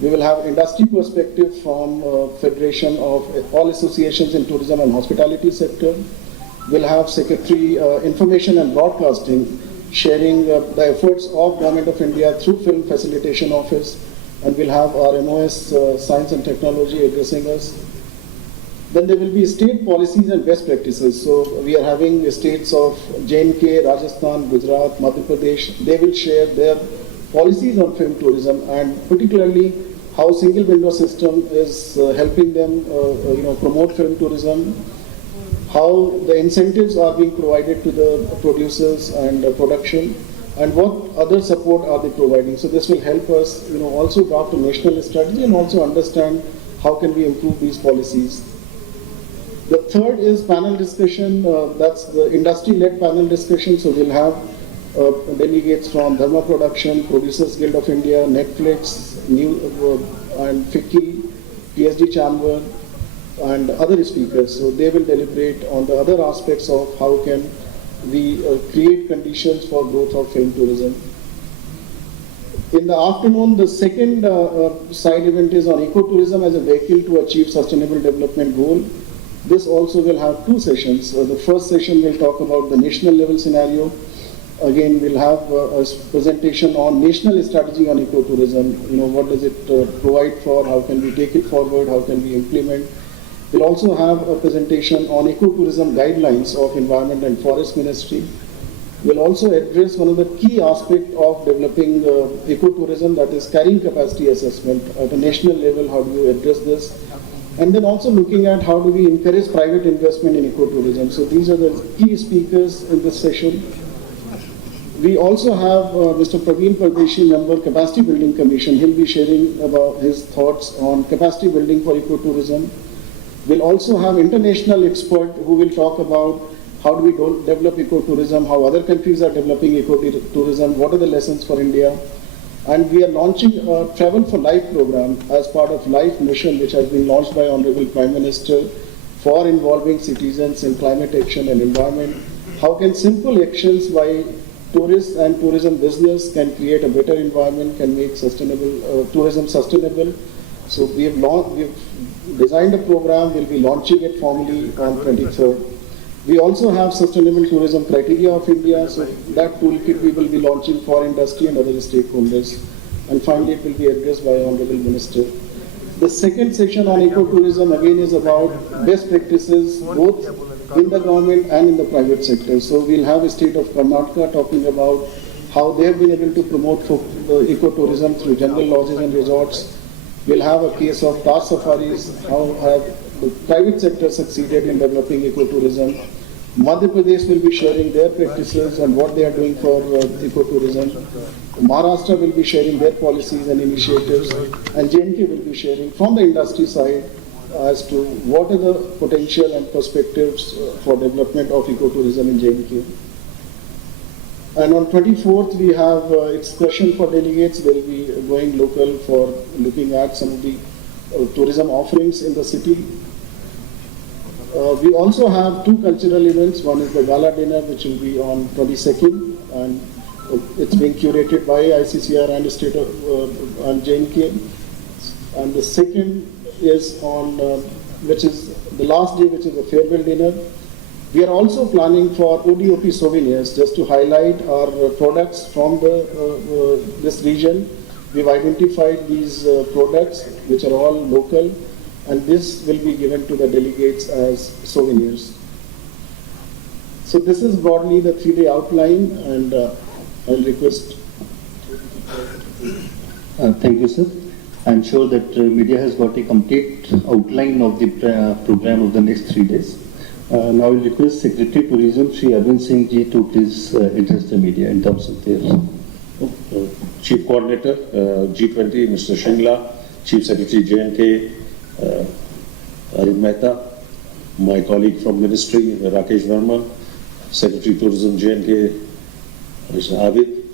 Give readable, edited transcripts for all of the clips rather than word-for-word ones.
We will have industry perspective from Federation of all associations in tourism and hospitality sector. We'll have Secretary Information and Broadcasting sharing the efforts of Government of India through Film Facilitation Office, and we'll have our MOS Science and Technology addressing us. Then there will be state policies and best practices. So we are having states of J&K, Rajasthan, Gujarat, Madhya Pradesh. They will share their policies on film tourism, and particularly how single window system is helping them promote film tourism, how the incentives are being provided to the producers and production, and what other support are they providing. So this will help us also draft a national strategy and also understand how can we improve these policies. The third is panel discussion. That's the industry-led panel discussion. So we'll have delegates from Dharma Production, Producers Guild of India, Netflix, and FICCI, PSD Chamber, and other speakers. So they will deliberate on the other aspects of how can we create conditions for growth of film tourism. In the afternoon, the second side event is on ecotourism as a vehicle to achieve sustainable development goal. This also will have two sessions. The first session will talk about the national level scenario. Again, we'll have a presentation on national strategy on ecotourism. What does it provide for? How can we take it forward? How can we implement? We'll also have a presentation on ecotourism guidelines of Environment and Forest Ministry. We'll also address one of the key aspects of developing ecotourism, that is carrying capacity assessment at a national level. How do you address this? And then also looking at how do we encourage private investment in ecotourism. So these are the key speakers in this session. We also have Mr. Praveen Pardeshi, member, Capacity Building Commission. He'll be sharing about his thoughts on capacity building for ecotourism. We'll also have international expert who will talk about how do we develop ecotourism, how other countries are developing ecotourism, what are the lessons for India. And we are launching a Travel for Life program as part of Life Mission, which has been launched by Honorable Prime Minister for involving citizens in climate action and environment. How can simple actions by tourists and tourism business can create a better environment, can make sustainable tourism sustainable. So we've designed a program, we'll be launching it formally on 23rd. We also have Sustainable Tourism Criteria of India, so that toolkit we will be launching for industry and other stakeholders. And finally, it will be addressed by Honorable Minister. The second section on ecotourism again is about best practices both in the government and in the private sector. So we'll have a state of Karnataka talking about how they have been able to promote ecotourism through jungle lodges and resorts. We'll have a case of Taj safaris, how have the private sector succeeded in developing ecotourism. Madhya Pradesh will be sharing their practices and what they are doing for ecotourism. Maharashtra will be sharing their policies and initiatives, and J&K will be sharing from the industry side as to what are the potential and perspectives for development of ecotourism in J&K. And on 24th, we have excursion for delegates. They will be going local for looking at some of the tourism offerings in the city. We also have two cultural events. One is the gala dinner, which will be on 22nd, and it's being curated by ICCR and State of and J&K. And the second is on, which is the last day, which is a farewell dinner. We are also planning for ODOP souvenirs, just to highlight our products from this region. We've identified these products, which are all local, and this will be given to the delegates as souvenirs. So this is broadly the 3-day outline, and I'll request. Thank you, sir. I'm sure that media has got a complete outline of the program of the next 3 days. Now I will request Secretary Tourism, Shri Arvind Singh Ji, to please address the media in terms of their... Chief Coordinator, G20, Mr. Shingla, Chief Secretary, J&K, Arun Mehta, my colleague from Ministry, Rakesh Verma, Secretary Tourism, J&K, Mr. Abid,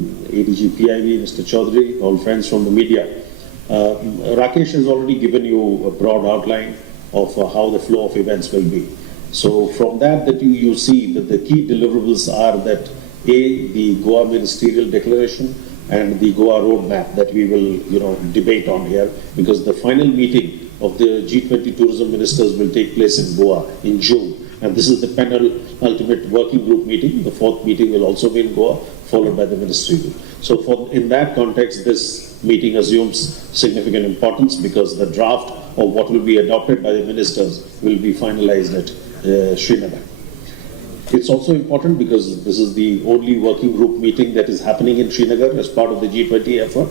ADG PIB, Mr. Chaudhary, all friends from the media. Rakesh has already given you a broad outline of how the flow of events will be. So from that you see that the key deliverables are that A, the Goa Ministerial Declaration, and the Goa roadmap that we will, debate on here, because the final meeting of the G20 tourism ministers will take place in Goa in June. And this is the penultimate working group meeting. The fourth meeting will also be in Goa, followed by the ministry. So in that context, this meeting assumes significant importance because the draft of what will be adopted by the ministers will be finalized at Srinagar. It's also important because this is the only working group meeting that is happening in Srinagar as part of the G20 effort.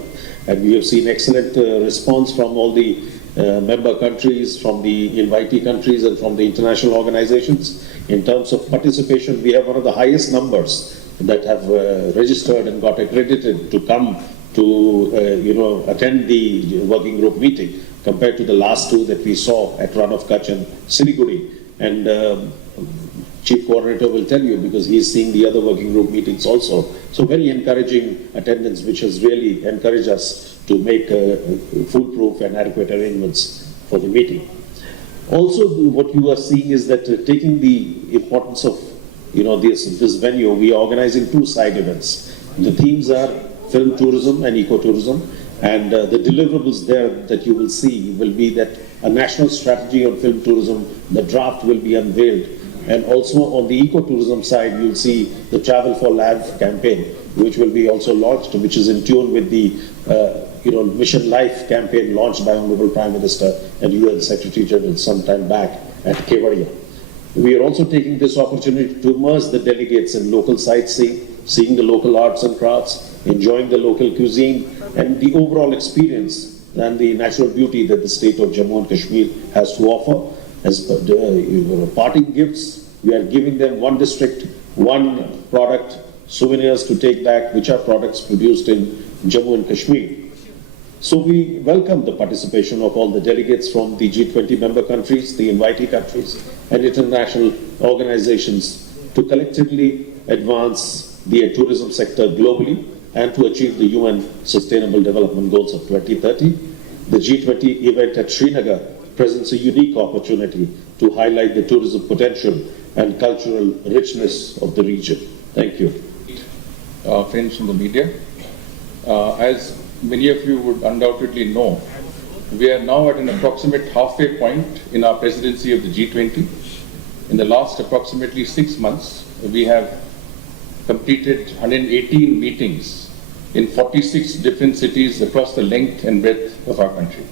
And we have seen excellent response from all the member countries, from the invitee countries, and from the international organizations. In terms of participation, we have one of the highest numbers that have registered and got accredited to come to attend the working group meeting, compared to the last two that we saw at Run of Kutch and Siliguri. And Chief Coordinator will tell you, because he's seeing the other working group meetings also. So very encouraging attendance, which has really encouraged us to make foolproof and adequate arrangements for the meeting. Also, what you are seeing is that taking the importance of this venue, we are organizing two side events. The themes are film tourism and ecotourism, and the deliverables there that you will see will be that a national strategy on film tourism, the draft will be unveiled. And also on the ecotourism side, you'll see the Travel for Life campaign, which will be also launched, which is in tune with the Mission Life campaign launched by Honorable Prime Minister and UN Secretary General some time back at Kevadia. We are also taking this opportunity to immerse the delegates in local sightseeing, seeing the local arts and crafts, enjoying the local cuisine, and the overall experience and the natural beauty that the state of Jammu and Kashmir has to offer. As parting gifts, we are giving them one district, one product, souvenirs to take back, which are products produced in Jammu and Kashmir. So we welcome the participation of all the delegates from the G20 member countries, the invitee countries, and international organizations to collectively advance the tourism sector globally and to achieve the UN Sustainable Development Goals of 2030. The G20 event at Srinagar presents a unique opportunity to highlight the tourism potential and cultural richness of the region. Thank you. Friends from the media, as many of you would undoubtedly know, we are now at an approximate halfway point in our presidency of the G20. In the last approximately 6 months, we have completed 118 meetings in 46 different cities across the length and breadth of our country.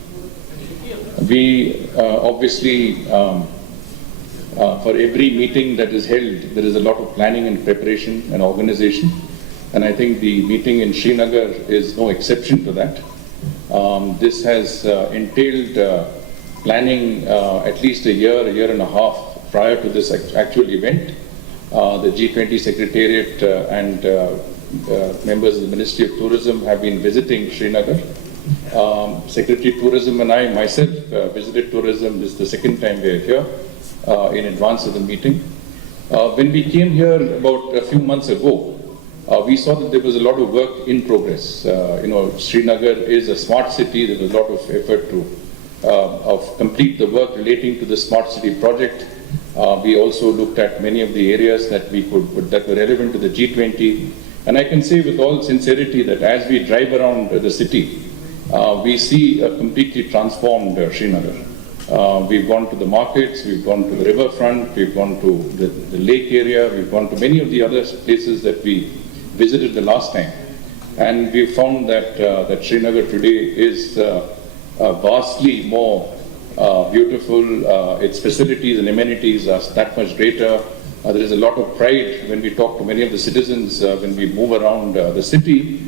We obviously, for every meeting that is held, there is a lot of planning and preparation and organization. And I think the meeting in Srinagar is no exception to that. This has entailed planning at least a year and a half prior to this actual event. The G20 Secretariat and members of the Ministry of Tourism have been visiting Srinagar. Secretary Tourism and I myself visited tourism. This is the second time we are here in advance of the meeting. When we came here about a few months ago, we saw that there was a lot of work in progress. Srinagar is a smart city. There was a lot of effort to complete the work relating to the smart city project. We also looked at many of the areas that were relevant to the G20. And I can say with all sincerity that as we drive around the city, we see a completely transformed Srinagar. We've gone to the markets, we've gone to the riverfront, we've gone to the lake area, we've gone to many of the other places that we visited the last time. And we found that Srinagar today is vastly more beautiful. Its facilities and amenities are that much greater. There is a lot of pride when we talk to many of the citizens when we move around the city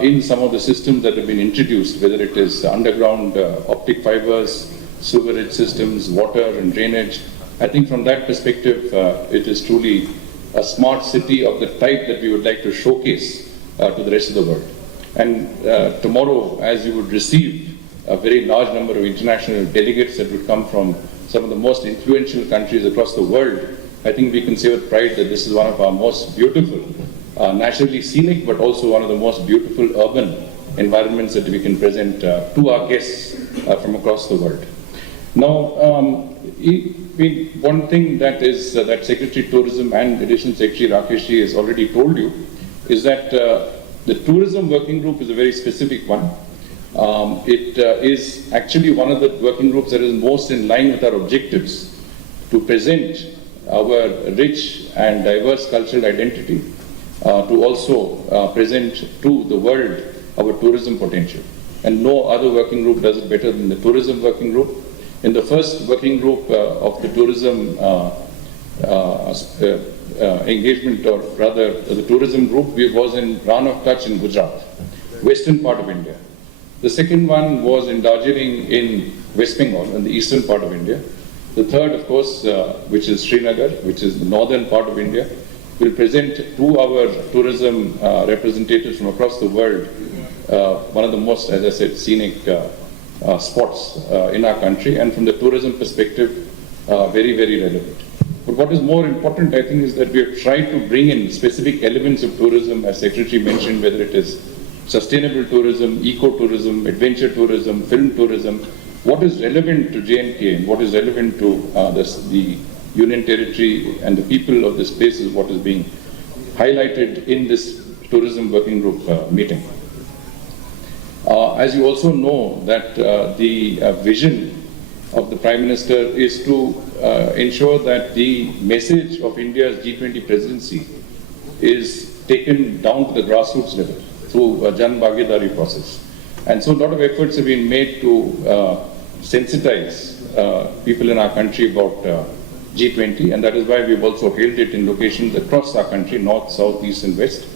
in some of the systems that have been introduced, whether it is underground optic fibers, sewerage systems, water and drainage. I think from that perspective, it is truly a smart city of the type that we would like to showcase to the rest of the world. And tomorrow, as you would receive a very large number of international delegates that would come from some of the most influential countries across the world, I think we can say with pride that this is one of our most beautiful, naturally scenic, but also one of the most beautiful urban environments that we can present to our guests from across the world. Now, one thing that is that Secretary Tourism and Additional Secretary Rakesh ji has already told you is that The tourism working group is a very specific one. It is actually one of the working groups that is most in line with our objectives to present our rich and diverse cultural identity, to also present to the world our tourism potential. And no other working group does it better than the tourism working group. In the first working group of the tourism engagement, or rather the tourism group, we was in Ran of Kutch in Gujarat, western part of India. The second one was in Darjeeling in West Bengal, in the eastern part of India. The third, of course, which is Srinagar, which is the northern part of India, will present to our tourism representatives from across the world one of the most, as I said, scenic spots in our country, and from the tourism perspective, very, very relevant. But what is more important, I think, is that we have tried to bring in specific elements of tourism, as Secretary mentioned, whether it is sustainable tourism, eco-tourism, adventure tourism, film tourism, what is relevant to J&K and what is relevant to the Union Territory and the people of this place is what is being highlighted in this tourism working group meeting. As you also know, that the vision of the Prime Minister is to ensure that the message of India's G20 presidency is taken down to the grassroots level through a Jan Bhagidari process. And so a lot of efforts have been made to sensitize people in our country about G20, and that is why we've also held it in locations across our country, north, south, east and west.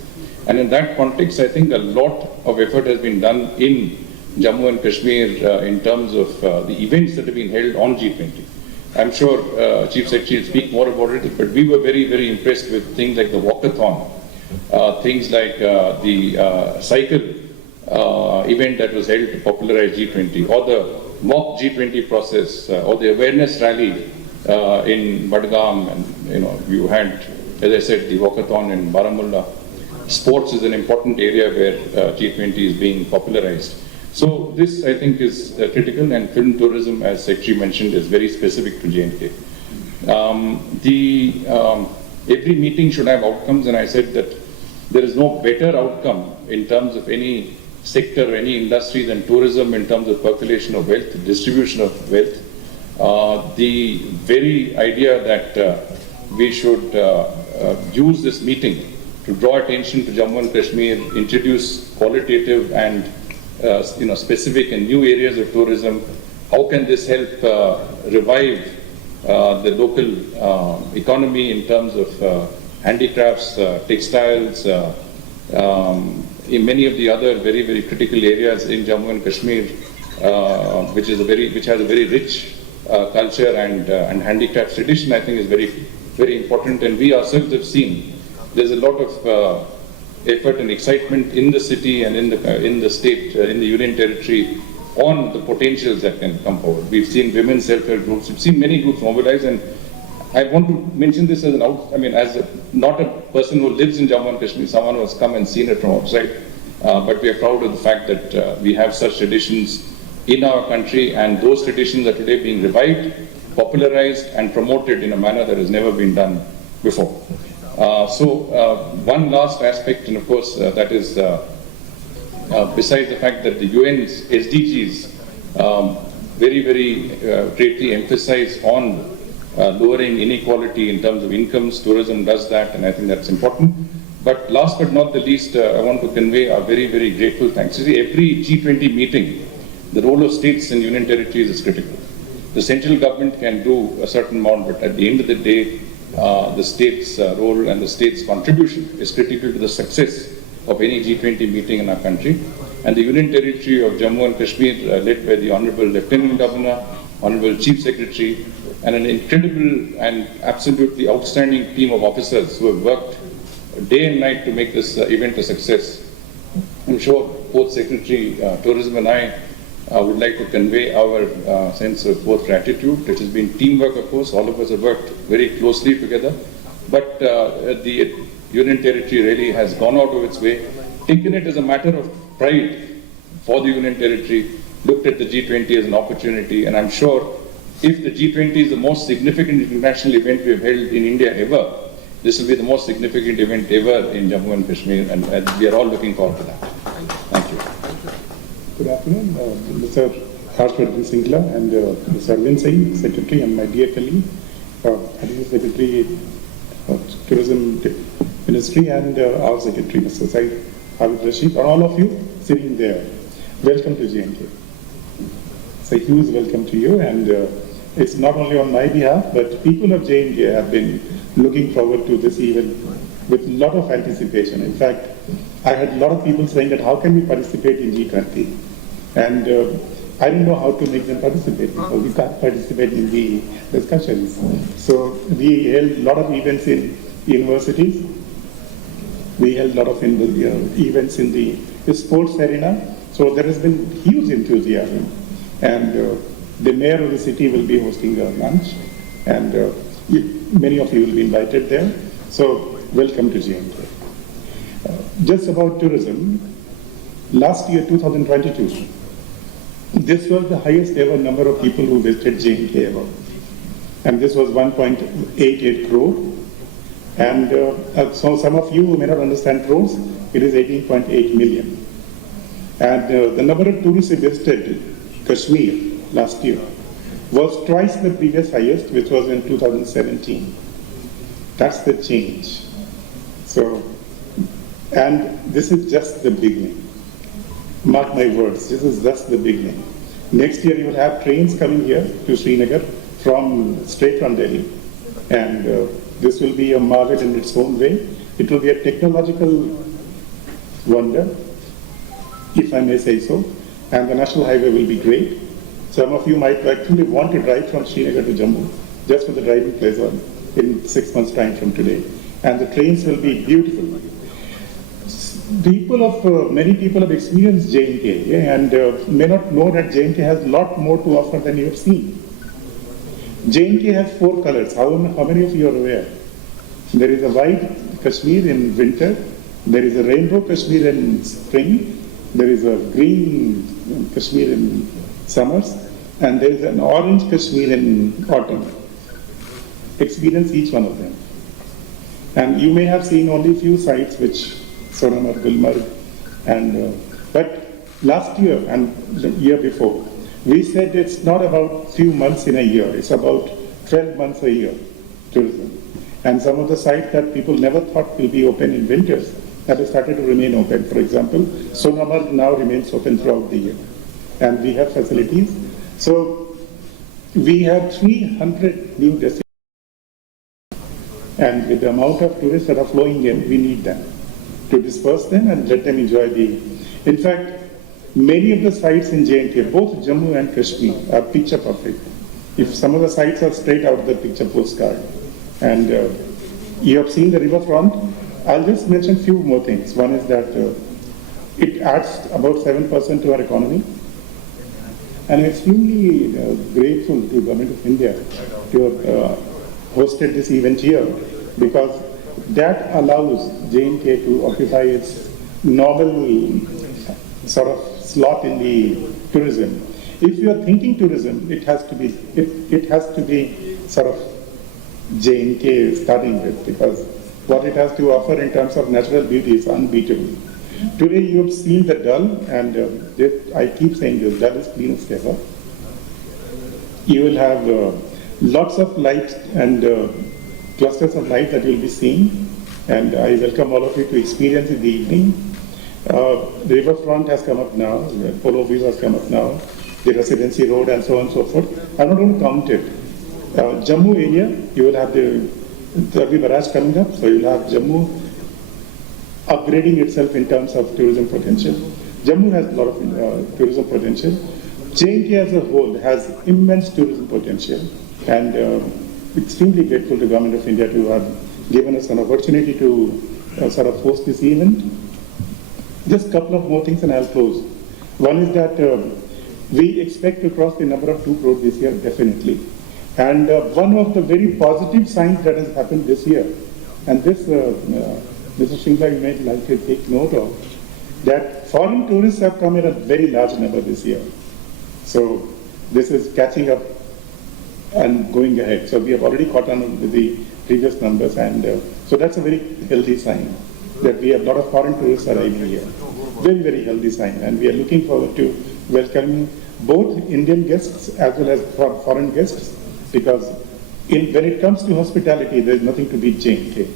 And in that context, I think a lot of effort has been done in Jammu and Kashmir in terms of the events that have been held on G20. I'm sure Chief Secretary will speak more about it, but we were very, very impressed with things like the walkathon, things like the cycle event that was held to popularize G20, or the mock G20 process, or the awareness rally in Badgam, and you had, as I said, the walkathon in Baramulla. Sports is an important area where G20 is being popularized. So this, I think, is critical, and film tourism, as Secretary mentioned, is very specific to J&K. Every meeting should have outcomes, and I said that there is no better outcome in terms of any sector or any industry than tourism in terms of percolation of wealth, distribution of wealth. The very idea that we should use this meeting to draw attention to Jammu and Kashmir, introduce qualitative and specific and new areas of tourism. How can this help revive the local economy in terms of handicrafts, textiles, in many of the other very, very critical areas in Jammu and Kashmir, which has a very rich culture and handicrafts tradition, I think is very, very important. And we ourselves have seen there's a lot of effort and excitement in the city and in the state, in the Union Territory, on the potentials that can come forward. We've seen women's self-help groups, we've seen many groups mobilize, and I want to mention this as not a person who lives in Jammu and Kashmir, someone who has come and seen it from outside, but we are proud of the fact that we have such traditions in our country, and those traditions are today being revived, popularized and promoted in a manner that has never been done before. One last aspect, and of course that is besides the fact that the UN's SDGs very, very greatly emphasize on lowering inequality in terms of incomes. Tourism does that, and I think that's important. But last but not the least, I want to convey our very, very grateful thanks. You see, every G20 meeting, the role of states and union territories is critical. The central government can do a certain amount, but at the end of the day, the state's role and the state's contribution is critical to the success of any G20 meeting in our country. And the Union Territory of Jammu and Kashmir, led by the Honorable Lieutenant Governor, Honorable Chief Secretary, and an incredible and absolutely outstanding team of officers who have worked day and night to make this event a success. I'm sure both Secretary Tourism and I would like to convey our sense of both gratitude. It has been teamwork, of course. All of us have worked very closely together. But the Union Territory really has gone out of its way, taken it as a matter of pride for the Union Territory, looked at the G20 as an opportunity, and I'm sure if the G20 is the most significant international event we have held in India ever, This will be the most significant event ever in Jammu and Kashmir, and we are all looking forward to that. Thank you. Good afternoon, Mr. Hartal Politics and Mr. Arvind Singh, Secretary, and my dear colleague, Additional Secretary of Tourism Ministry, and our Secretary, Mr. Said Hamid Rashid, and all of you sitting there. Welcome to J&K. It's a huge welcome to you, and it's not only on my behalf, but people of J&K have been looking forward to this event with a lot of anticipation. In fact, I had a lot of people saying that how can we participate in G20? And I didn't know how to make them participate because we can't participate in the discussions. So we held a lot of events in universities. We held a lot of events in the sports arena. So there has been huge enthusiasm. And the mayor of the city will be hosting a lunch. And many of you will be invited there. So welcome to J&K. Just about tourism, last year, 2022, this was the highest ever number of people who visited J&K ever. And this was 1.88 crore. And so some of you who may not understand crores, it is 18.8 million. And the number of tourists who visited Kashmir last year was twice the previous highest, which was in 2017. That's the change. So, and this is just the beginning. Mark my words, this is just the beginning. Next year you will have trains coming here to Srinagar straight from Delhi. And this will be a marvel in its own way. It will be a technological wonder, if I may say so. And the national highway will be great. Some of you might actually want to drive from Srinagar to Jammu, just for the driving pleasure in 6 months' time from today. And the trains will be beautiful. Many people have experienced J&K, and may not know that J&K has a lot more to offer than you have seen. J&K has 4 colors. How many of you are aware? There is a white Kashmir in winter, there is a rainbow Kashmir in spring, there is a green Kashmir in summers, and there is an orange Kashmir in autumn. Experience each one of them. And you may have seen only few sites which Srinagar, Gulmarg, and but last year and the year before, we said it's not about few months in a year, it's about 12 months a year tourism. And some of the sites that people never thought will be open in winters have started to remain open. For example, Srinagar now remains open throughout the year. And we have facilities. So we have 300 new destinations. And with the amount of tourists that are flowing in, we need them to disperse them and let them enjoy in fact, many of the sites in J&K, both Jammu and Kashmir, are picture perfect. If some of the sites are straight out of the picture postcard. And you have seen the riverfront. I'll just mention a few more things. One is that it adds about 7% to our economy. And I'm extremely grateful to the Government of India to have hosted this event here, because that allows J&K to occupy its normal sort of slot in the tourism. If you are thinking tourism, it has to be sort of J&K starting with, because what it has to offer in terms of natural beauty is unbeatable. Today you have seen the Dal, and I keep saying this, Dal is cleanest ever. You will have lots of light and clusters of light that you will be seeing, and I welcome all of you to experience in the evening. The riverfront has come up now, the Polo View has come up now, the Residency Road and so on and so forth. I'm not going to count it. Jammu area, you will have the Tarvi Barrage coming up, so you will have Jammu upgrading itself in terms of tourism potential. Jammu has a lot of tourism potential. J&K as a whole has immense tourism potential, and extremely grateful to the Government of India to have given us an opportunity to sort of host this event. Just a couple of more things and I'll close. One is that we expect to cross the number of 2 crore this year, definitely. And one of the very positive signs that has happened this year, and this Mr. Shingla, you may like to take note of, that foreign tourists have come in a very large number this year. So this is catching up and going ahead. So we have already caught on with the previous numbers, and So that's a very healthy sign that we have a lot of foreign tourists arriving here. Very, very healthy sign. And we are looking forward to welcoming both Indian guests as well as foreign guests, because when it comes to hospitality, there is nothing to beat J&K.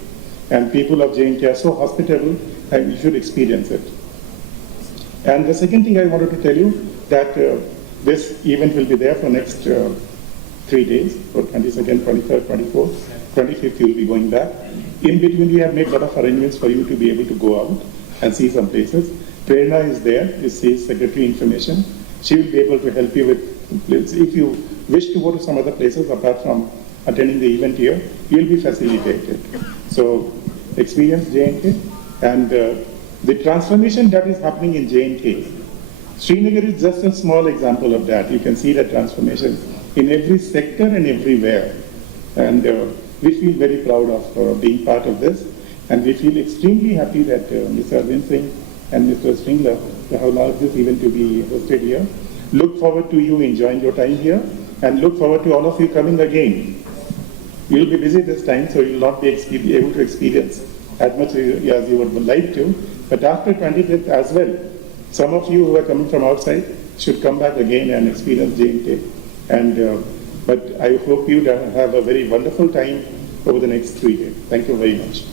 And people of J&K are so hospitable, and you should experience it. And the second thing I wanted to tell you, that this event will be there for next 3 days, for 22nd, 23rd, 24th, 25th you will be going back. In between we have made a lot of arrangements for you to be able to go out and see some places. Prerna is there, is Secretary Information. She will be able to help you with, if you wish to go to some other places apart from attending the event here, you will be facilitated. So experience J&K, and the transformation that is happening in J&K. Srinagar is just a small example of that. You can see the transformation in every sector and everywhere. And we feel very proud of being part of this. And we feel extremely happy that Mr. Arvind Singh and Mr. Sringla have allowed this event to be hosted here. Look forward to you enjoying your time here, and look forward to all of you coming again. You will be busy this time, so you will not be able to experience as much as you would like to. But after 25th as well, some of you who are coming from outside should come back again and experience J&K. And but I hope you have a very wonderful time over the next 3 days. Thank you very much.